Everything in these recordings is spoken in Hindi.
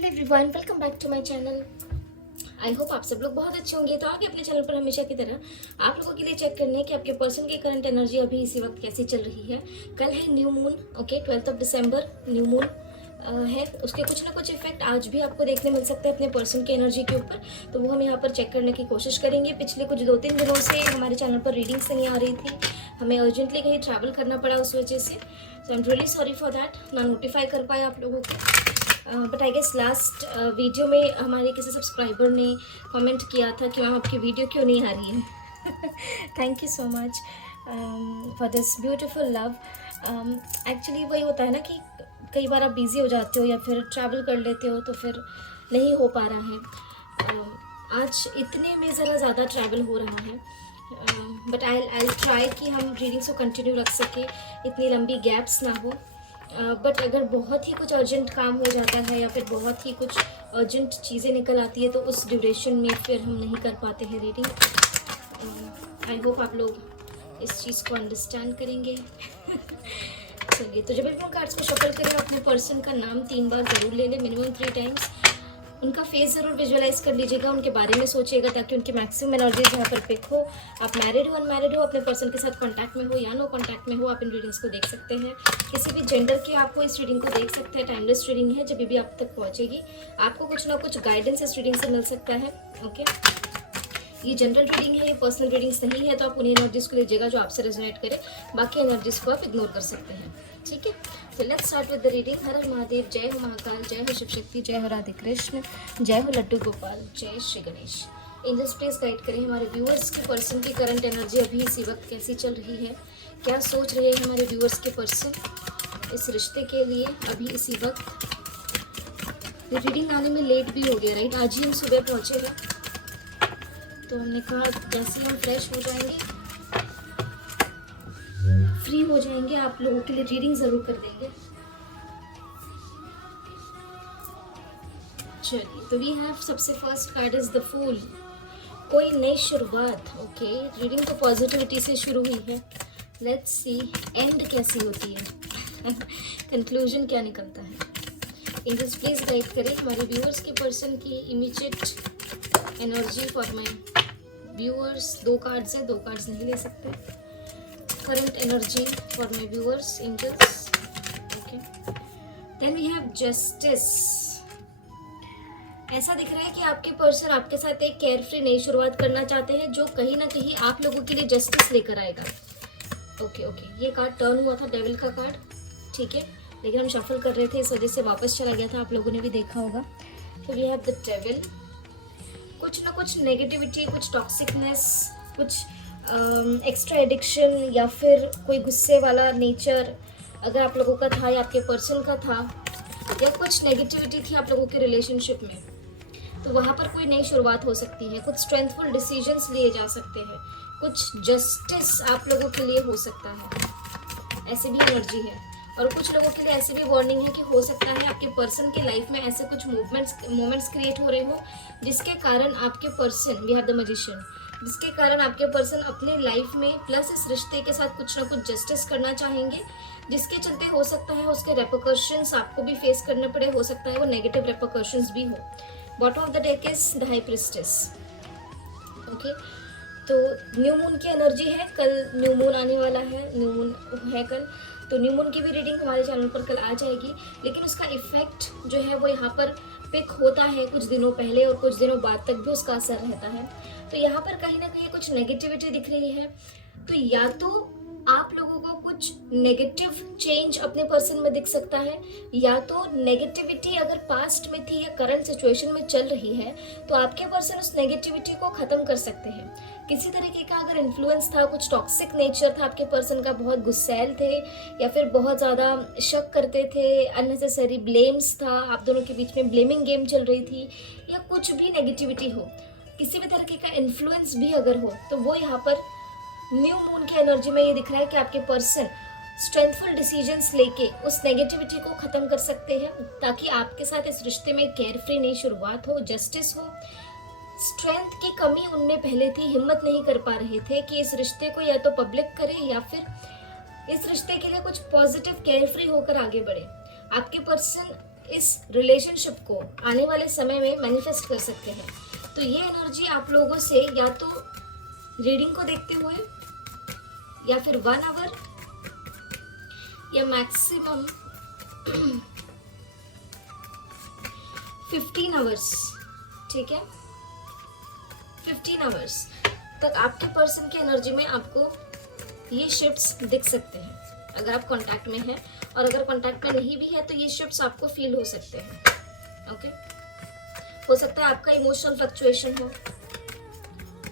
Hello everyone, welcome back to my channel. I hope आप सब लोग बहुत अच्छे होंगे। तो आगे अपने चैनल पर हमेशा की तरह आप लोगों के लिए चेक करने कि आपके पर्सन की करंट एनर्जी अभी इसी वक्त कैसी चल रही है। कल है न्यू मून, ओके 12 दिसंबर न्यू मून है। उसके कुछ ना कुछ इफेक्ट आज भी आपको देखने मिल सकते हैं अपने पर्सन की एनर्जी के ऊपर, तो वो हम यहाँ पर चेक करने की कोशिश करेंगे। पिछले कुछ 2-3 दिनों से हमारे चैनल पर रीडिंग्स नहीं आ रही थी, हमें अर्जेंटली कहीं ट्रैवल करना पड़ा उस वजह से। So I am really sorry for that, ना नोटिफाई कर पाए आप लोगों को। But I guess last video में हमारे किसी सब्सक्राइबर ने कमेंट किया था कि मैम आपकी वीडियो क्यों नहीं आ रही है। Thank you so much for this beautiful love. Actually वही होता है ना कि कई बार आप बिज़ी हो जाते हो या फिर ट्रैवल कर लेते हो तो फिर नहीं हो पा रहा है। आज इतने में ज़रा ज़्यादा ट्रैवल हो रहा है, बट आई ट्राई कि हम रीडिंग्स को कंटिन्यू रख सके, इतनी लंबी गैप्स ना हो। बट अगर बहुत ही कुछ अर्जेंट काम हो जाता है या फिर बहुत ही कुछ अर्जेंट चीज़ें निकल आती है तो उस ड्यूरेशन में फिर हम नहीं कर पाते हैं रीडिंग। आई होप आप लोग इस चीज़ को अंडरस्टैंड करेंगे। चलिए, तो जब भी कार्ड्स को शफल करें अपने पर्सन का नाम 3 बार ज़रूर ले लें, मिनिमम 3 टाइम्स। उनका फेस ज़रूर विजुअलाइज कर लीजिएगा, उनके बारे में सोचिएगा ताकि उनकी मैक्सिमम एनर्जी यहाँ पर पिक हो। आप मैरिड हो, अनमैरिड हो, अपने पर्सन के साथ कांटेक्ट में हो या नो कांटेक्ट में हो, आप इन रीडिंग्स को देख सकते हैं। किसी भी जेंडर के आपको इस रीडिंग को देख सकते हैं। टाइमलेस रीडिंग है, जब भी आप तक पहुँचेगी आपको कुछ ना कुछ गाइडेंस इस रीडिंग से मिल सकता है। ओके, ये जनरल रीडिंग है, ये पर्सनल रीडिंग्स नहीं है, तो आप उन्हीं एनर्जीज को लीजिएगा जो आपसे रेजोनेट करे, बाकी एनर्जीज को आप इग्नोर कर सकते हैं। ठीक है, तो let's start with the reading. हर हर महादेव, जय हो महाकाल, जय हो शिव शक्ति, जय हो राधे कृष्ण, जय हो लड्डू गोपाल, जय Shri Ganesh. Angels please guide करें हमारे व्यूअर्स के पर्सन की करंट एनर्जी अभी इसी वक्त कैसी चल रही है, क्या सोच रहे हैं हमारे व्यूअर्स के पर्सन इस रिश्ते के लिए अभी इसी वक्त। रीडिंग आने में लेट भी हो गया, राइट? आज ही हम सुबह पहुँचे हैं, तो हमने कहा जैसे ही हम फ्रेश हो जाएंगे, फ्री हो जाएंगे, आप लोगों के लिए रीडिंग जरूर कर देंगे। चलिए, तो वी हैव सबसे first card is the fool, कोई नई शुरुआत। ओके, रीडिंग तो पॉजिटिविटी से शुरू हुई है, लेट्स सी एंड कैसी होती है, कंक्लूजन क्या निकलता है। एंजल्स प्लीज गाइड करें हमारे व्यूअर्स के पर्सन की immediate energy for my viewers. 2 cards है, 2 कार्ड्स नहीं ले सकते। current energy for my viewers, angels. Okay, then we have justice. ऐसा दिख रहा है कि आपके पर्सन आपके साथ एक केयर फ्री नई शुरुआत करना चाहते हैं जो कहीं ना कहीं आप लोगों के लिए जस्टिस लेकर आएगा। ओके, ये कार्ड टर्न हुआ था डेविल का कार्ड, ठीक है, लेकिन हम शफल कर रहे थे इस वजह से वापस चला गया था, आप लोगों ने भी देखा होगा। तो वी हैव द डेविल। कुछ ना कुछ नेगेटिविटी, कुछ टॉक्सिकनेस, कुछ एक्स्ट्रा एडिक्शन या फिर कोई गुस्से वाला नेचर अगर आप लोगों का था या आपके पर्सन का था, या कुछ नेगेटिविटी थी आप लोगों के रिलेशनशिप में, तो वहाँ पर कोई नई शुरुआत हो सकती है। कुछ स्ट्रेंथफुल डिसीजंस लिए जा सकते हैं, कुछ जस्टिस आप लोगों के लिए हो सकता है, ऐसे भी एनर्जी है। और कुछ लोगों के लिए ऐसी भी वार्निंग है कि हो सकता है आपके पर्सन के लाइफ में ऐसे कुछ मोमेंट्स क्रिएट हो रहे हो जिसके कारण आपके person, we have the magician, जिसके कारण आपके पर्सन अपने लाइफ में प्लस इस रिश्ते के साथ कुछ ना कुछ जस्टिस करना चाहेंगे, जिसके चलते हो सकता है उसके रेपरकशंस आपको भी फेस करने पड़े, हो सकता है वो नेगेटिव रेपरकशंस भी हो। Bottom of the deck is the high priestess. Okay, तो न्यू मून की एनर्जी है, कल न्यू मून आने वाला है, न्यू मून है कल, तो न्यू मून की भी रीडिंग हमारे चैनल पर कल आ जाएगी, लेकिन उसका इफेक्ट जो है वो यहाँ पर पिक होता है कुछ दिनों पहले और कुछ दिनों बाद तक भी उसका असर रहता है। तो यहाँ पर कहीं ना कहीं कुछ नेगेटिविटी दिख रही है, तो या तो आप लोगों को कुछ नेगेटिव चेंज अपने पर्सन में दिख सकता है, या तो नेगेटिविटी अगर पास्ट में थी या करंट सिचुएशन में चल रही है तो आपके पर्सन उस नेगेटिविटी को ख़त्म कर सकते हैं। किसी तरीके का अगर इन्फ्लुएंस था, कुछ टॉक्सिक नेचर था आपके पर्सन का, बहुत गुस्सैल थे या फिर बहुत ज़्यादा शक करते थे, अननेसेसरी ब्लेम्स था, आप दोनों के बीच में ब्लेमिंग गेम चल रही थी, या कुछ भी नेगेटिविटी हो, किसी भी तरीके का इन्फ्लुएंस भी अगर हो, तो वो यहाँ पर न्यू मून की एनर्जी में ये दिख रहा है कि आपके पर्सन स्ट्रेंथफुल डिसीजंस लेके उस नेगेटिविटी को ख़त्म कर सकते हैं, ताकि आपके साथ इस रिश्ते में केयर फ्री नई शुरुआत हो, जस्टिस हो। स्ट्रेंथ की कमी उनमें पहले थी, हिम्मत नहीं कर पा रहे थे कि इस रिश्ते को या तो पब्लिक करें या फिर इस रिश्ते के लिए कुछ पॉजिटिव केयर फ्री होकर आगे बढ़े। आपके पर्सन इस रिलेशनशिप को आने वाले समय में मैनिफेस्ट कर सकते हैं। तो ये एनर्जी आप लोगों से या तो रीडिंग को देखते हुए या फिर 1 आवर या मैक्सिमम 15 आवर्स, ठीक है, 15 आवर्स तक आपके पर्सन की एनर्जी में आपको ये शिफ्ट्स दिख सकते हैं अगर आप कांटेक्ट में हैं, और अगर कांटेक्ट में नहीं भी है तो ये शिफ्ट्स आपको फील हो सकते हैं। ओके, हो सकता है आपका इमोशनल फ्लक्चुएशन हो,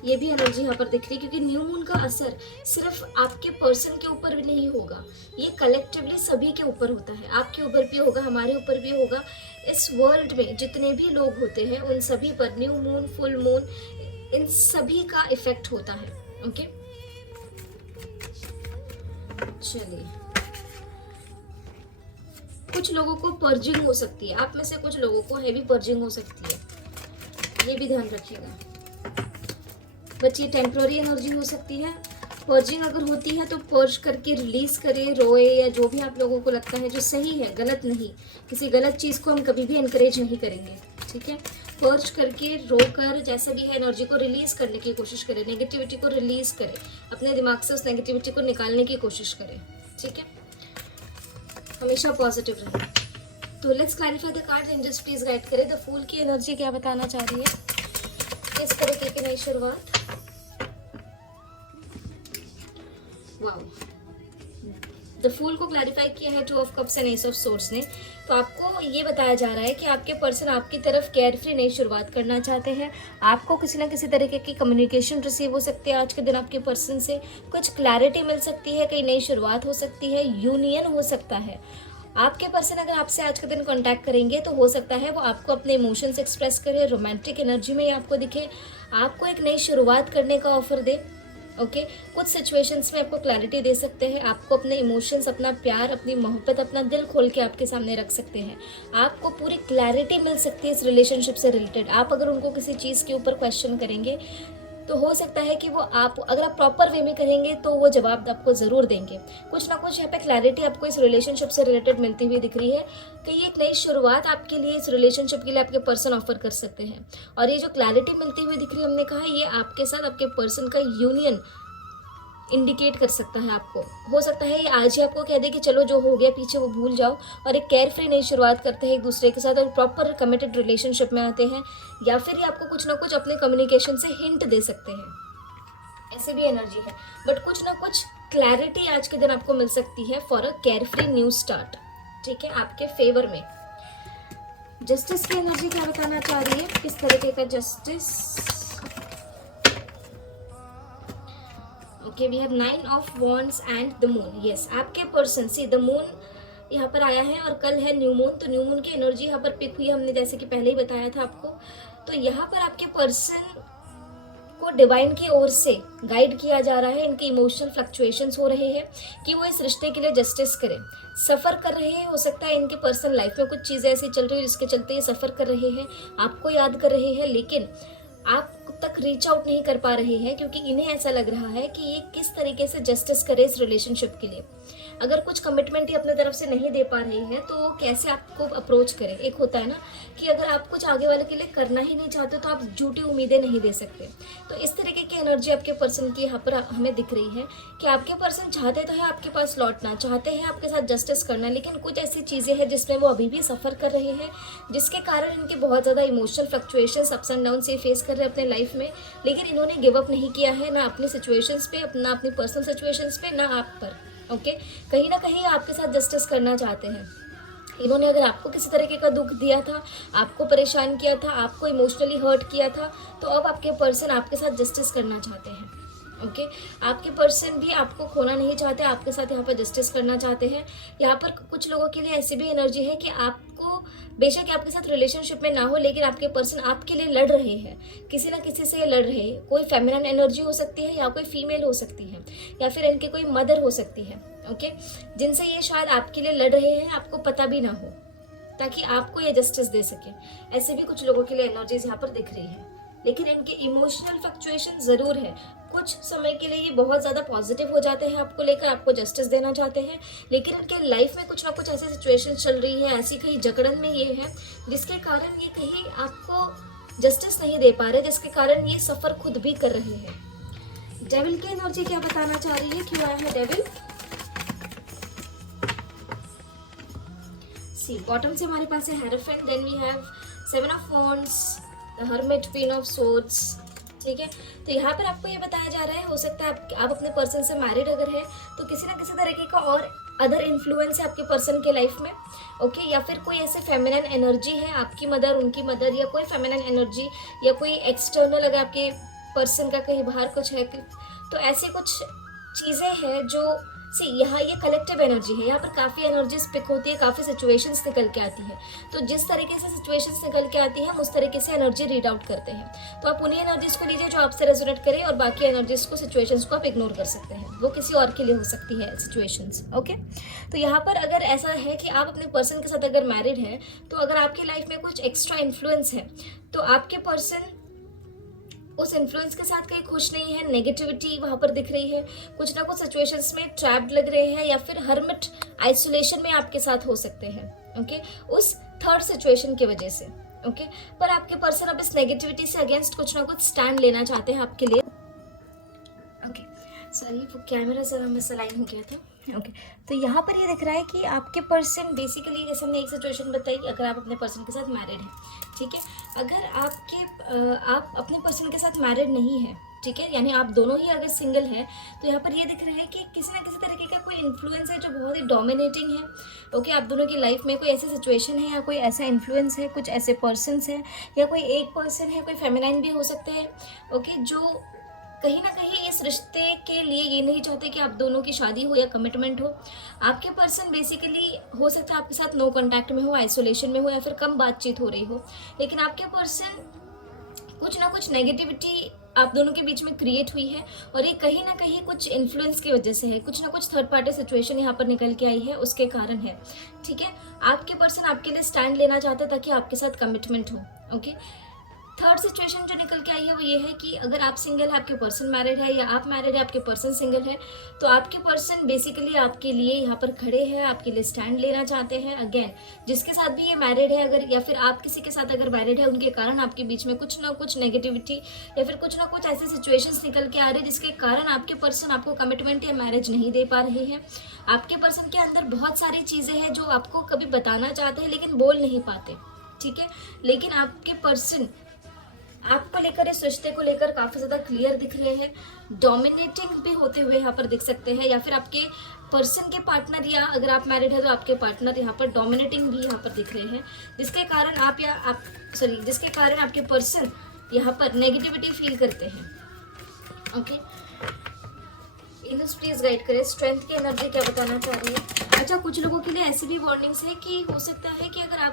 ये भी एनर्जी यहाँ पर दिख रही है, क्योंकि न्यू मून का असर सिर्फ आपके पर्सन के ऊपर भी नहीं होगा, ये कलेक्टिवली सभी के ऊपर होता है। आपके ऊपर भी होगा, हमारे ऊपर भी होगा, इस वर्ल्ड में जितने भी लोग होते हैं उन सभी पर न्यू मून, फुल मून, इन सभी का इफेक्ट होता है। ओके, चलिए, कुछ लोगों को पर्जिंग हो सकती है, आप में से कुछ लोगों को हैवी पर्जिंग हो सकती है, ये भी ध्यान रखिएगा। बट ये टेम्पररी एनर्जी हो सकती है। पर्जिंग अगर होती है तो पर्ज करके रिलीज करे, रोए, या जो भी आप लोगों को लगता है जो सही है, गलत नहीं। किसी गलत चीज़ को हम कभी भी इनकरेज नहीं करेंगे, ठीक है। पर्ज करके रोकर जैसे भी है एनर्जी को रिलीज करने की कोशिश करें, नेगेटिविटी को रिलीज करें, अपने दिमाग से उस नेगेटिविटी को निकालने की कोशिश करें, ठीक है। हमेशा पॉजिटिव रहें। तो let's clarify the card, angels please guide करें। द फूल की एनर्जी क्या बताना चाह रही है, किस तरीके की नई शुरुआत। वाओ, द फूल को क्लैरिफाई किया है 2 of cups and S of swords ने। तो आपको ये बताया जा रहा है कि आपके पर्सन आपकी तरफ केयर फ्री नई शुरुआत करना चाहते हैं। आपको किसी ना किसी तरीके की कम्युनिकेशन रिसीव हो सकती है आज के दिन आपके पर्सन से, कुछ क्लैरिटी मिल सकती है, कई नई शुरुआत हो सकती है, यूनियन हो सकता है। आपके पर्सन अगर आपसे आज के दिन कांटेक्ट करेंगे तो हो सकता है वो आपको अपने इमोशंस एक्सप्रेस करे, रोमांटिक एनर्जी में आपको दिखे, आपको एक नई शुरुआत करने का ऑफर दे। ओके, कुछ सिचुएशंस में आपको क्लैरिटी दे सकते हैं, आपको अपने इमोशंस, अपना प्यार, अपनी मोहब्बत, अपना दिल खोल के आपके सामने रख सकते हैं। आपको पूरी क्लैरिटी मिल सकती है इस रिलेशनशिप से रिलेटेड। आप अगर उनको किसी चीज़ के ऊपर क्वेश्चन करेंगे तो हो सकता है कि वो अगर आप प्रॉपर वे में करेंगे तो वो जवाब आपको ज़रूर देंगे। कुछ ना कुछ यहाँ पे क्लैरिटी आपको इस रिलेशनशिप से रिलेटेड मिलती हुई दिख रही है कि ये एक नई शुरुआत आपके लिए, इस रिलेशनशिप के लिए आपके पर्सन ऑफर कर सकते हैं। और ये जो क्लैरिटी मिलती हुई दिख रही है, हमने कहा ये आपके साथ आपके पर्सन का यूनियन इंडिकेट कर सकता है। आपको हो सकता है ये आज ही आपको कह दे कि चलो जो हो गया पीछे वो भूल जाओ और एक केयर फ्री नई शुरुआत करते हैं एक दूसरे के साथ और प्रॉपर कमिटेड रिलेशनशिप में आते हैं, या फिर ये आपको कुछ ना कुछ अपने कम्युनिकेशन से हिंट दे सकते हैं। ऐसे भी एनर्जी है, बट कुछ ना कुछ क्लैरिटी आज के दिन आपको मिल सकती है for a care free new start, ठीक है, आपके फेवर में। जस्टिस की एनर्जी क्या बताना चाह रही है, किस तरीके का justice. Okay, we have 9 of wands and the moon. Yes, आपके पर्सन सी द मून यहाँ पर आया है और कल है न्यू मून, तो न्यू मून की एनर्जी यहाँ पर पिक हुई, हमने जैसे कि पहले ही बताया था आपको। तो यहाँ पर आपके पर्सन को डिवाइन की ओर से गाइड किया जा रहा है। इनके इमोशनल फ्लक्चुएशंस हो रहे हैं कि वो इस रिश्ते के लिए जस्टिस करें। सफ़र कर रहे हैं, हो सकता है इनके पर्सनल लाइफ में कुछ चीज़ें ऐसी चल रही है जिसके चलते ये सफ़र कर रहे हैं, आपको याद कर रहे हैं, लेकिन आप तक रीच आउट नहीं कर पा रहे हैं क्योंकि इन्हें ऐसा लग रहा है कि ये किस तरीके से जस्टिस करे इस रिलेशनशिप के लिए। अगर कुछ कमिटमेंट ही अपने तरफ से नहीं दे पा रहे हैं तो कैसे आपको अप्रोच करें। एक होता है ना कि अगर आप कुछ आगे वाले के लिए करना ही नहीं चाहते तो आप झूठी उम्मीदें नहीं दे सकते। तो इस तरीके की एनर्जी आपके पर्सन की यहाँ पर हमें दिख रही है कि आपके पर्सन चाहते तो है आपके पास लौटना, चाहते हैं आपके साथ जस्टिस करना, लेकिन कुछ ऐसी चीज़ें हैं जिसमें वो अभी भी सफ़र कर रहे हैं, जिसके कारण इनके बहुत ज़्यादा emotional fluctuations ups and down से फेस कर रहे हैं अपने लाइफ में। लेकिन इन्होंने गिव अप नहीं किया है, ना अपनी सिचुएशंस पे, ना अपनी पर्सनल सिचुएशंस पे, ना आप पर। ओके, कहीं ना कहीं आपके साथ जस्टिस करना चाहते हैं। इन्होंने अगर आपको किसी तरीके का दुख दिया था, आपको परेशान किया था, आपको इमोशनली हर्ट किया था, तो अब आपके पर्सन आपके साथ जस्टिस करना चाहते हैं। ओके, आपके पर्सन भी आपको खोना नहीं चाहते, आपके साथ यहाँ पर जस्टिस करना चाहते हैं। यहाँ पर कुछ लोगों के लिए ऐसी भी एनर्जी है कि आपको बेशक आपके साथ रिलेशनशिप में ना हो, लेकिन आपके पर्सन आपके लिए लड़ रहे हैं, किसी ना किसी से ये लड़ रहे हैं। कोई फेमिनिन एनर्जी हो सकती है या कोई फीमेल हो सकती है, या फिर इनकी कोई मदर हो सकती है। ओके, जिनसे ये शायद आपके लिए लड़ रहे हैं, आपको पता भी ना हो, ताकि आपको ये जस्टिस दे सके। ऐसे भी कुछ लोगों के लिए एनर्जीज यहाँ पर दिख रही है। लेकिन इनके इमोशनल फ्लक्चुएशन ज़रूर है। कुछ समय के लिए ये बहुत ज़्यादा पॉजिटिव हो जाते हैं आपको लेकर, आपको जस्टिस देना चाहते हैं, लेकिन इनके लाइफ में कुछ ना कुछ ऐसी सिचुएशन चल रही है, ऐसी कहीं जकड़न में ये है जिसके कारण ये कहीं आपको जस्टिस नहीं दे पा रहे, जिसके कारण ये सफ़र खुद भी कर रहे हैं। डेविल की एनर्जी क्या बताना चाह रही है, क्यों आया है डेविल? सी बॉटम से हमारे पास है hierophant, then we have 7 of wands, the hermit, queen of swords. ठीक है, तो यहाँ पर आपको ये बताया जा रहा है, हो सकता है आप अपने पर्सन से मैरिड अगर है तो किसी ना किसी तरीके का और अदर इन्फ्लुएंस है आपके पर्सन के लाइफ में, ओके, या फिर कोई ऐसे फेमिनिन एनर्जी है, आपकी मदर, उनकी मदर, या कोई फेमिनिन एनर्जी, या कोई एक्सटर्नल अगर आपके पर्सन का कहीं बाहर कुछ है, तो ऐसी कुछ चीज़ें हैं जो यहाँ ये कलेक्टिव एनर्जी है, यहाँ पर काफ़ी एनर्जीज पिक होती है, काफ़ी सिचुएशंस निकल के आती है। तो जिस तरीके से सिचुएशंस निकल के आती है हम उस तरीके से एनर्जी रीड आउट करते हैं। तो आप उन्हीं एनर्जीज को लीजिए जो आपसे रेजोनेट करे, और बाकी एनर्जीज को, सिचुएशंस को आप इग्नोर कर सकते हैं, वो किसी और के लिए हो सकती है सिचुएशंस, ओके। तो यहाँ पर अगर ऐसा है कि आप अपने पर्सन के साथ अगर मैरिड हैं, तो अगर आपकी लाइफ में कुछ एक्स्ट्रा इन्फ्लुएंस है तो आपके पर्सन उस इन्फ्लुएंस के साथ कहीं खुश नहीं है, नेगेटिविटी वहाँ पर दिख रही है, कुछ ना कुछ सिचुएशंस में ट्रैप्ड लग रहे हैं, या फिर हर्मिट आइसोलेशन में आपके साथ हो सकते हैं, ओके, उस थर्ड सिचुएशन की वजह से, ओके। पर आपके पर्सन अब इस नेगेटिविटी से अगेंस्ट कुछ ना कुछ स्टैंड लेना चाहते हैं आपके लिए, ओके। सॉरी, वो कैमरा जरा मिसअलाइन हो गया था, ओके। तो यहाँ पर ये दिख रहा है कि आपके पर्सन बेसिकली, जैसे हमने एक सिचुएशन बताई, अगर आप अपने पर्सन के साथ मैरिड हैं, ठीक है, अगर आप अपने पर्सन के साथ मैरिड नहीं है, ठीक है, यानी आप दोनों ही अगर सिंगल हैं, तो यहाँ पर ये दिख रहा है कि किसी ना किसी तरीके का कोई इन्फ्लुएंस है जो बहुत ही डोमिनेटिंग है, ओके। आप दोनों की लाइफ में कोई ऐसी सिचुएशन है या कोई ऐसा इन्फ्लुएंस है, कुछ ऐसे पर्सन्स हैं, या कोई एक पर्सन है, कोई फेमिनाइन भी हो सकते हैं, ओके, जो कहीं ना कहीं इस रिश्ते के लिए ये नहीं चाहते कि आप दोनों की शादी हो या कमिटमेंट हो। आपके पर्सन बेसिकली हो सकता है आपके साथ नो कांटेक्ट में हो, आइसोलेशन में हो, या फिर कम बातचीत हो रही हो, लेकिन आपके पर्सन कुछ ना कुछ नेगेटिविटी आप दोनों के बीच में क्रिएट हुई है, और ये कहीं ना कहीं कुछ इन्फ्लुएंस की वजह से है, कुछ ना कुछ थर्ड पार्टी सिचुएशन यहाँ पर निकल के आई है, उसके कारण है, ठीक है। आपके पर्सन आपके लिए स्टैंड लेना चाहते हैं ताकि आपके साथ कमिटमेंट हो, ओके। थर्ड सिचुएशन जो निकल के आई है वो ये है कि अगर आप सिंगल है, आपके पर्सन मैरिड है, या आप मैरिड है, आपके पर्सन सिंगल है, तो आपके पर्सन बेसिकली आपके लिए यहाँ पर खड़े हैं, आपके लिए स्टैंड लेना चाहते हैं। अगेन, जिसके साथ भी ये मैरिड है अगर, या फिर आप किसी के साथ अगर मैरिड है, उनके कारण आपके बीच में कुछ ना कुछ नेगेटिविटी या फिर कुछ ना कुछ ऐसे सिचुएशंस निकल के आ रहे हैं जिसके कारण आपके पर्सन आपको कमिटमेंट या मैरिज नहीं दे पा रहे हैं। आपके पर्सन के अंदर बहुत सारी चीज़ें हैं जो आपको कभी बताना चाहते हैं लेकिन बोल नहीं पाते, ठीक है। लेकिन आपके पर्सन आपको लेकर, इस रिश्ते को लेकर काफ़ी ज़्यादा क्लियर दिख रहे हैं, डोमिनेटिंग भी होते हुए यहाँ पर दिख सकते हैं, या फिर आपके पर्सन के पार्टनर, या अगर आप मैरिड है तो आपके पार्टनर यहाँ पर डोमिनेटिंग भी यहाँ पर दिख रहे हैं, जिसके कारण जिसके कारण आपके पर्सन यहाँ पर नेगेटिविटी फील करते हैं, ओके। इनर्स प्लीज गाइड करें, स्ट्रेंथ की एनर्जी क्या बताना चाह रही है। अच्छा, कुछ लोगों के लिए ऐसी भी वार्निंग्स है कि हो सकता है कि अगर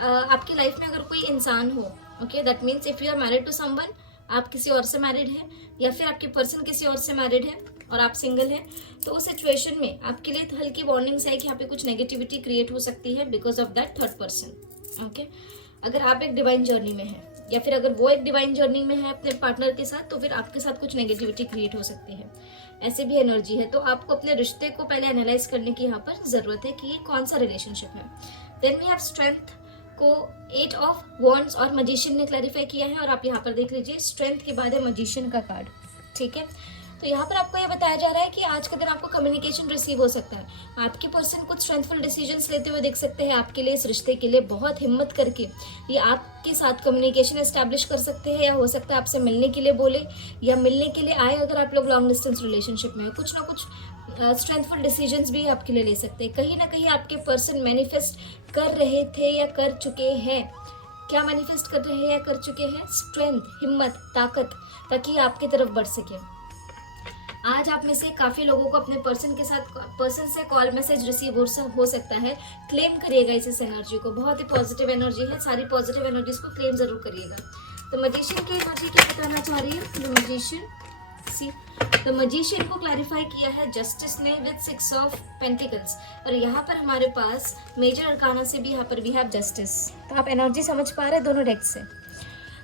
आपकी लाइफ में अगर कोई इंसान हो, okay, that means if you are married to someone, आप किसी और से मैरिड हैं, या फिर आपके पर्सन किसी और से मैरिड है और आप सिंगल हैं, तो उस सिचुएशन में आपके लिए हल्की वार्निंग्स है कि यहाँ पे कुछ नेगेटिविटी क्रिएट हो सकती है because of that third person, okay. अगर आप एक डिवाइन जर्नी में हैं, या फिर अगर वो एक डिवाइन जर्नी में है अपने पार्टनर के साथ, तो फिर आपके साथ कुछ नेगेटिविटी क्रिएट हो सकती है, ऐसे भी एनर्जी है। तो आपको अपने रिश्ते को पहले एनालाइज करने की यहाँ पर ज़रूरत है कि ये कौन सा रिलेशनशिप है। देन वी हैव स्ट्रेंथ को 8 ऑफ वॉन्ड्स और मजिशियन ने क्लैरिफाई किया है, और आप यहाँ पर देख लीजिए स्ट्रेंथ के बाद है मजिशियन का कार्ड, ठीक है। तो यहाँ पर आपको ये बताया जा रहा है कि आज के दिन आपको कम्युनिकेशन रिसीव हो सकता है, आपके पर्सन कुछ स्ट्रेंथफुल डिसीजंस लेते हुए दिख सकते हैं आपके लिए, इस रिश्ते के लिए बहुत हिम्मत करके ये आपके साथ कम्युनिकेशन एस्टैब्लिश कर सकते हैं, या हो सकता है आपसे मिलने के लिए बोले या मिलने के लिए आए। अगर आप लोग लॉन्ग डिस्टेंस रिलेशनशिप में हो, कुछ ना कुछ स्ट्रेंथफुल डिसीजंस भी आपके लिए ले सकते हैं। कहीं ना कहीं आपके पर्सन मैनिफेस्ट कर रहे थे या कर चुके हैं, क्या मैनिफेस्ट कर रहे हैं या कर चुके हैं, स्ट्रेंथ, हिम्मत, ताकत, ताकि आपकी तरफ बढ़ सके। आज आप में से काफ़ी लोगों को अपने पर्सन से कॉल मैसेज रिसीव हो सकता है। क्लेम करिएगा इस एनर्जी को, बहुत ही पॉजिटिव एनर्जी है, सारी पॉजिटिव एनर्जीज को क्लेम जरूर करिएगा। तो मजिशियन की एनर्जी क्या बताना चाह रही है, the magician, see the magician को क्लैरिफाई किया है जस्टिस ने विद 6 ऑफ पेंटिकल्स, और यहाँ पर हमारे पास मेजर अरकाना से भी यहाँ पर भी है जस्टिस। तो आप एनर्जी समझ पा रहे हैं दोनों डेक से।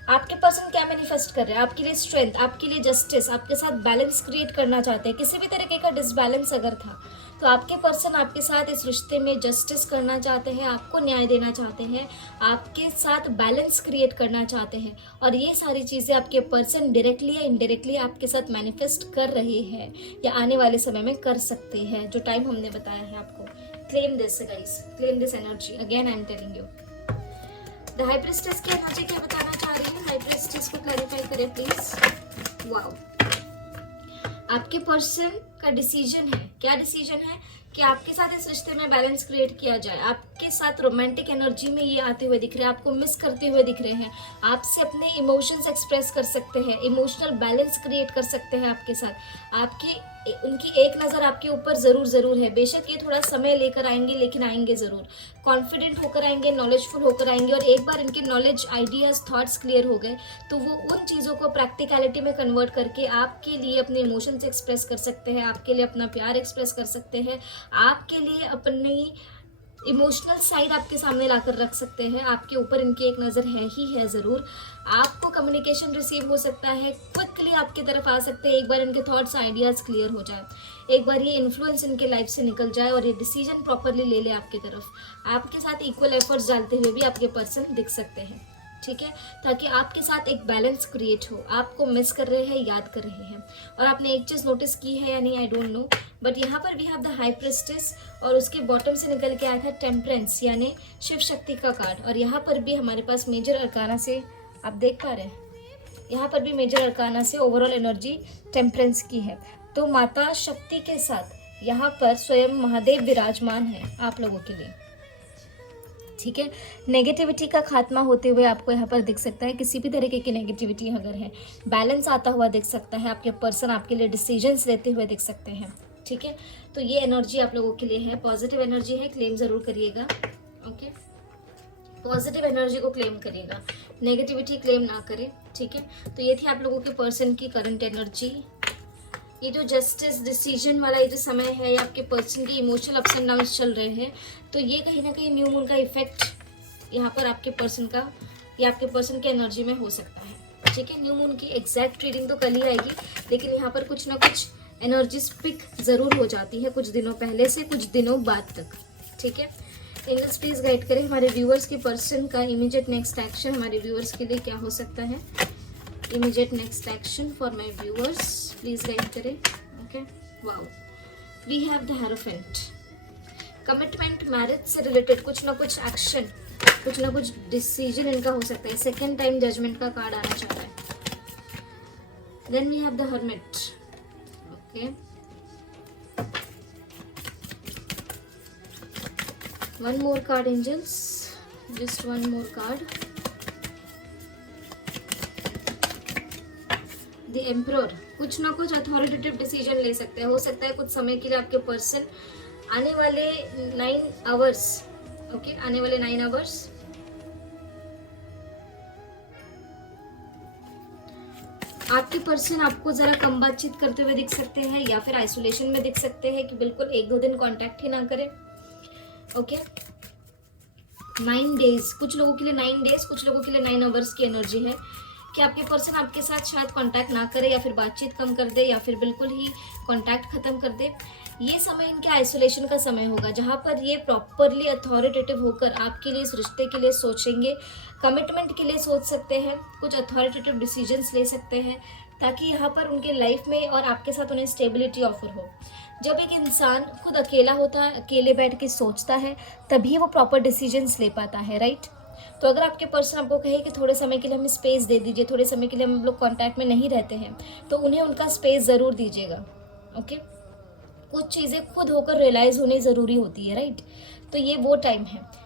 आपके पर्सन क्या मैनिफेस्ट कर रहे हैं? आपके लिए स्ट्रेंथ, आपके लिए जस्टिस, आपके साथ बैलेंस क्रिएट करना चाहते हैं। किसी भी तरीके का डिसबैलेंस अगर था तो आपके पर्सन आपके साथ इस रिश्ते में जस्टिस करना चाहते हैं, आपको न्याय देना चाहते हैं, आपके साथ बैलेंस क्रिएट करना चाहते हैं। और ये सारी चीज़ें आपके पर्सन डायरेक्टली या इनडायरेक्टली आपके साथ मैनिफेस्ट कर रहे हैं या आने वाले समय में कर सकते हैं, जो टाइम हमने बताया है आपको। Claim this guys, claim this energy. Again I am telling you, the high priestess की एनर्जी क्या बताना चाह रही है? हाई प्रीस्टेस को क्लैरिफाई करें प्लीज। वाओ, आपके पर्सन का डिसीजन है। क्या डिसीजन है? कि आपके साथ इस रिश्ते में बैलेंस क्रिएट किया जाए। आपके साथ रोमांटिक एनर्जी में ये आते हुए दिख रहे हैं, आपको मिस करते हुए दिख रहे हैं, आपसे अपने इमोशंस एक्सप्रेस कर सकते हैं, इमोशनल बैलेंस क्रिएट कर सकते हैं आपके साथ। आपकी उनकी एक नज़र आपके ऊपर ज़रूर है। बेशक ये थोड़ा समय लेकर आएंगे, लेकिन आएंगे ज़रूर। कॉन्फिडेंट होकर आएंगे, नॉलेजफुल होकर आएंगे, और एक बार इनके नॉलेज, आइडियाज़, थॉट्स क्लियर हो गए तो वो उन चीज़ों को प्रैक्टिकलिटी में कन्वर्ट करके आपके लिए अपने इमोशंस एक्सप्रेस कर सकते हैं, आपके लिए अपना प्यार एक्सप्रेस कर सकते हैं, आपके लिए अपनी इमोशनल साइड आपके सामने लाकर रख सकते हैं। आपके ऊपर इनकी एक नज़र है ही है ज़रूर। आपको कम्युनिकेशन रिसीव हो सकता है, क्विकली आपकी तरफ आ सकते हैं एक बार इनके थॉट्स, आइडियाज़ क्लियर हो जाए, एक बार ये इन्फ्लुएंस इनके लाइफ से निकल जाए और ये डिसीजन प्रॉपरली ले ले आपकी तरफ। आपके साथ इक्वल एफर्ट्स डालते हुए भी आपके पर्सन दिख सकते हैं, ठीक है, ताकि आपके साथ एक बैलेंस क्रिएट हो। आपको मिस कर रहे हैं, याद कर रहे हैं। और आपने एक चीज़ नोटिस की है या नहीं, आई डोंट नो, बट यहाँ पर we have the high priestess और उसके बॉटम से निकल के आया था टेम्परेंस, यानी शिव शक्ति का कार्ड। और यहाँ पर भी हमारे पास मेजर अरकाना से, आप देख पा रहे हैं, यहाँ पर भी मेजर अरकाना से ओवरऑल एनर्जी टेम्परेंस की है। तो माता शक्ति के साथ यहाँ पर स्वयं महादेव विराजमान है आप लोगों के लिए, ठीक है। नेगेटिविटी का खात्मा होते हुए आपको यहाँ पर दिख सकता है। किसी भी तरीके की नेगेटिविटी अगर है, बैलेंस आता हुआ दिख सकता है। आपके पर्सन आपके लिए डिसीजंस लेते हुए दिख सकते हैं, ठीक है। तो ये एनर्जी आप लोगों के लिए है, पॉजिटिव एनर्जी है, क्लेम ज़रूर करिएगा, ओके। पॉजिटिव एनर्जी को क्लेम करिएगा, नेगेटिविटी क्लेम ना करें, ठीक है। तो ये थी आप लोगों के पर्सन की करंट एनर्जी। ये जो जस्टिस डिसीजन वाला ये जो समय है, ये आपके पर्सन की इमोशनल अप्स एंड डाउन्स चल रहे हैं, तो ये कहीं ना कहीं न्यू मून का इफेक्ट यहाँ पर आपके पर्सन का या आपके पर्सन के एनर्जी में हो सकता है, ठीक है। न्यू मून की एग्जैक्ट रीडिंग तो कल ही आएगी, लेकिन यहाँ पर कुछ ना कुछ एनर्जीज पिक ज़रूर हो जाती है कुछ दिनों पहले से कुछ दिनों बाद तक, ठीक है। एंजल्स प्लीज़ गाइड करें हमारे व्यूअर्स के पर्सन का इमीडिएट नेक्स्ट एक्शन हमारे व्यूअर्स के लिए क्या हो सकता है। Immediate next action for my viewers please guide करें, okay. Wow, we have the hierophant. Commitment, marriage से रिलेटेड कुछ ना कुछ एक्शन, कुछ ना कुछ डिसीजन इनका हो सकता है। सेकेंड टाइम जजमेंट का कार्ड आना चाह रहा है। Then we have the hermit, okay. One more card, angels. Just one more card. The Emperor. कुछ ना कुछ अथॉरिटेटिव डिसीजन ले सकते हैं। हो सकता है कुछ समय के लिए आपके पर्सन आने वाले 9 आवर्स, ओके, आने वाले 9 आवर्स आपके पर्सन आपको ज़रा कम बातचीत करते हुए दिख सकते हैं, या फिर आइसोलेशन में दिख सकते हैं कि बिल्कुल 1-2 दिन कांटेक्ट ही ना करें, ओके। 9 डेज, कुछ लोगों के लिए 9 डेज, कुछ लोगों के लिए 9 आवर्स की एनर्जी है कि आपके पर्सन आपके साथ शायद कांटेक्ट ना करे, या फिर बातचीत कम कर दे, या फिर बिल्कुल ही कांटेक्ट खत्म कर दे। ये समय इनके आइसोलेशन का समय होगा, जहाँ पर ये प्रॉपरली अथॉरिटेटिव होकर आपके लिए, इस रिश्ते के लिए सोचेंगे, कमिटमेंट के लिए सोच सकते हैं, कुछ अथॉरिटेटिव डिसीजंस ले सकते हैं, ताकि यहाँ पर उनके लाइफ में और आपके साथ उन्हें स्टेबिलिटी ऑफर हो। जब एक इंसान खुद अकेला होता है, अकेले बैठ के सोचता है, तभी वो प्रॉपर डिसीजंस ले पाता है, राइट। तो अगर आपके पर्सन आपको कहे कि थोड़े समय के लिए हमें स्पेस दे दीजिए, थोड़े समय के लिए हम लोग कांटेक्ट में नहीं रहते हैं, तो उन्हें उनका स्पेस ज़रूर दीजिएगा, ओके। कुछ चीज़ें खुद होकर रियलाइज़ होनी ज़रूरी होती है, राइट। तो ये वो टाइम है।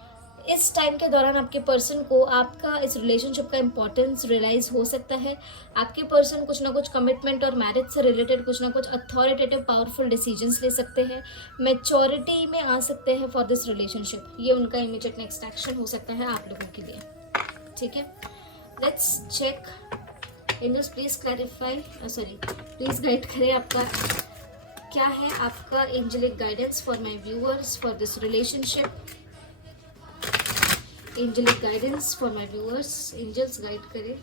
इस टाइम के दौरान आपके पर्सन को आपका इस रिलेशनशिप का इम्पोर्टेंस रियलाइज़ हो सकता है। आपके पर्सन कुछ ना कुछ कमिटमेंट और मैरिज से रिलेटेड कुछ ना कुछ अथॉरिटेटिव पावरफुल डिसीजंस ले सकते हैं, मैच्योरिटी में आ सकते हैं फॉर दिस रिलेशनशिप। ये उनका इमीडिएट नेक्स्ट एक्शन हो सकता है आप लोगों के लिए, ठीक है। Let's check, angels please clarify, sorry please guide करें आपका क्या है आपका angelic guidance for my viewers for this relationship. Angelic guidance for my viewers, angels guide करें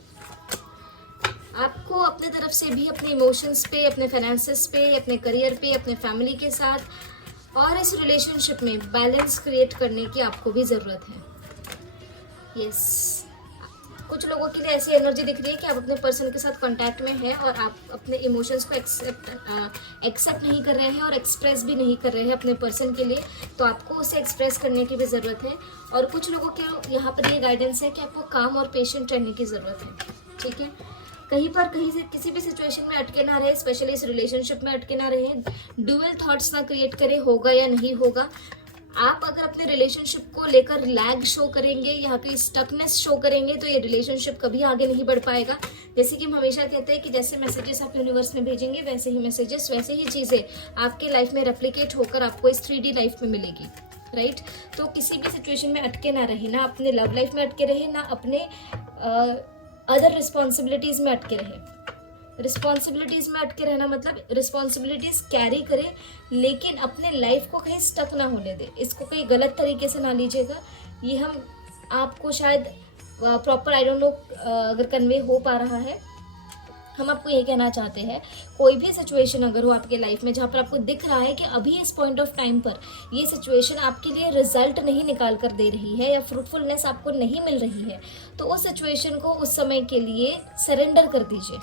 आपको अपने तरफ से भी अपने इमोशंस पे, अपने फाइनेंसेस पे, अपने करियर पे, अपने फैमिली के साथ और इस रिलेशनशिप में बैलेंस क्रिएट करने की आपको भी ज़रूरत है। यस, कुछ लोगों के लिए ऐसी एनर्जी दिख रही है कि आप अपने पर्सन के साथ कांटेक्ट में हैं और आप अपने इमोशंस को एक्सेप्ट नहीं कर रहे हैं और एक्सप्रेस भी नहीं कर रहे हैं अपने पर्सन के लिए, तो आपको उसे एक्सप्रेस करने की भी ज़रूरत है। और कुछ लोगों के यहाँ पर ये गाइडेंस है कि आपको काम और पेशेंट रहने की ज़रूरत है, ठीक है। कहीं से किसी भी सिचुएशन में अटके ना रहे, स्पेशली इस रिलेशनशिप में अटके ना रहे, ड्यूअल थॉट्स ना क्रिएट करें होगा या नहीं होगा। आप अगर अपने रिलेशनशिप को लेकर लैग शो करेंगे, यहाँ पे स्टकनेस शो करेंगे, तो ये रिलेशनशिप कभी आगे नहीं बढ़ पाएगा। जैसे कि हम हमेशा कहते हैं कि जैसे मैसेजेस आप यूनिवर्स में भेजेंगे वैसे ही मैसेजेस, वैसे ही चीज़ें आपके लाइफ में रेप्लिकेट होकर आपको इस 3D लाइफ में मिलेगी, राइट। तो किसी भी सिचुएशन में अटके ना रहे, ना अपने लव लाइफ में अटके रहे, ना अपने अदर रिस्पॉन्सिबिलिटीज़ में अटके रहे। रिस्पॉन्सिबिलिटीज़ में अटके रहना मतलब रिस्पॉन्सिबिलिटीज़ कैरी करें, लेकिन अपने लाइफ को कहीं स्टक ना होने दें, इसको कहीं गलत तरीके से ना लीजिएगा। ये हम आपको शायद प्रॉपर आई डोंट नो अगर कन्वे हो पा रहा है। हम आपको ये कहना चाहते हैं, कोई भी सिचुएशन अगर हो आपके लाइफ में जहाँ पर आपको दिख रहा है कि अभी इस पॉइंट ऑफ टाइम पर ये सिचुएशन आपके लिए रिजल्ट नहीं निकाल कर दे रही है या फ्रूटफुलनेस आपको नहीं मिल रही है, तो उस सिचुएशन को उस समय के लिए सरेंडर कर दीजिए,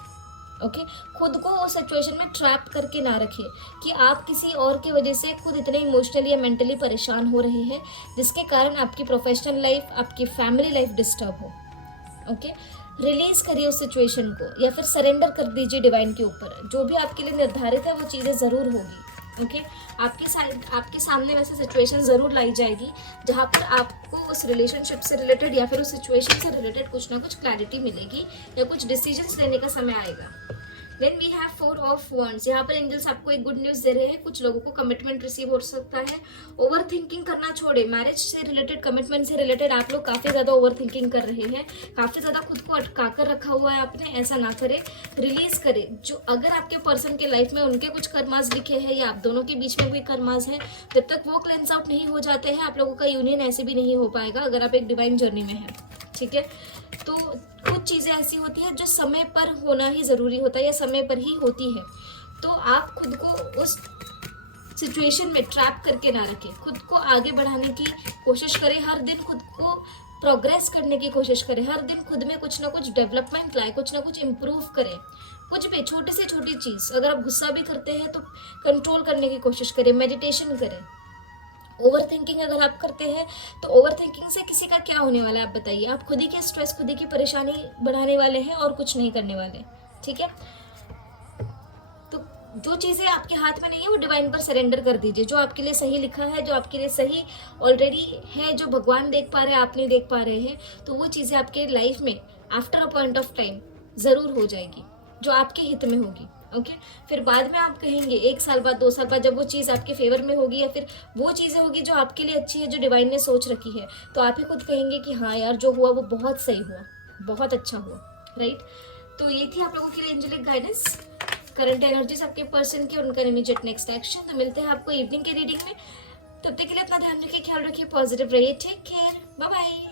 ओके। खुद को उस सिचुएशन में ट्रैप करके ना रखिए कि आप किसी और की वजह से खुद इतने इमोशनली या मेंटली परेशान हो रहे हैं जिसके कारण आपकी प्रोफेशनल लाइफ, आपकी फैमिली लाइफ डिस्टर्ब हो, ओके। रिलीज करिए उस सिचुएशन को या फिर सरेंडर कर दीजिए डिवाइन के ऊपर। जो भी आपके लिए निर्धारित है वो चीज़ें ज़रूर होगी, ओके। आपके सामने वैसे सिचुएशन ज़रूर लाई जाएगी जहाँ पर आपको उस रिलेशनशिप से रिलेटेड या फिर उस सिचुएशन से रिलेटेड कुछ ना कुछ क्लैरिटी मिलेगी या कुछ डिसीजंस लेने का समय आएगा। Then we have 4 of wands। यहाँ पर एंजल्स आपको एक गुड न्यूज़ दे रहे हैं, कुछ लोगों को कमिटमेंट रिसीव हो सकता है। ओवर थिंकिंग करना छोड़े, मैरिज से रिलेटेड, कमिटमेंट से रिलेटेड आप लोग काफ़ी ज़्यादा ओवर थिंकिंग कर रहे हैं, काफ़ी ज़्यादा खुद को अटका कर रखा हुआ है आपने, ऐसा ना करें, रिलीज करें। जो अगर आपके पर्सन के लाइफ में उनके कुछ कर्मास लिखे हैं या आप दोनों के बीच में कोई कर्मास है, जब तक वो क्लेंस आउट नहीं हो जाते हैं आप लोगों का यूनियन ऐसे भी नहीं हो पाएगा अगर आप एक डिवाइन जर्नी में हैं, ठीक है। तो कुछ चीज़ें ऐसी होती हैं जो समय पर होना ही ज़रूरी होता है या समय पर ही होती है, तो आप खुद को उस सिचुएशन में ट्रैप करके ना रखें, खुद को आगे बढ़ाने की कोशिश करें, हर दिन खुद को प्रोग्रेस करने की कोशिश करें, हर दिन खुद में कुछ ना कुछ डेवलपमेंट लाए, कुछ ना कुछ इम्प्रूव करें। कुछ भी छोटी से छोटी चीज़, अगर आप गुस्सा भी करते हैं तो कंट्रोल करने की कोशिश करें, मेडिटेशन करें। ओवर थिंकिंग अगर आप करते हैं तो ओवर थिंकिंग से किसी का क्या होने वाला है आप बताइए। आप खुद ही के स्ट्रेस, खुद ही की परेशानी बढ़ाने वाले हैं और कुछ नहीं करने वाले, ठीक है। तो जो चीज़ें आपके हाथ में नहीं है वो डिवाइन पर सरेंडर कर दीजिए। जो आपके लिए सही लिखा है, जो आपके लिए सही ऑलरेडी है, जो भगवान देख पा रहे हैं आप नहीं देख पा रहे हैं, तो वो चीज़ें आपके लाइफ में after a point of time ज़रूर हो जाएगी जो आपके हित में होगी, ओके। फिर बाद में आप कहेंगे 1 साल बाद, 2 साल बाद, जब वो चीज़ आपके फेवर में होगी या फिर वो चीज़ें होगी जो आपके लिए अच्छी है, जो डिवाइन ने सोच रखी है, तो आप ही खुद कहेंगे कि हाँ यार जो हुआ वो बहुत सही हुआ, बहुत अच्छा हुआ, राइट। तो ये थी आप लोगों के लिए एंजेलिक गाइडेंस, करंट एनर्जीज आपके पर्सन की और उनका इमीडिएट नेक्स्ट एक्शन। तो मिलते हैं आपको इवनिंग के रीडिंग में, तब तक के लिए अपना ध्यान रखिए, ख्याल रखिए, पॉजिटिव रहिए, टेक केयर, बाय बाय।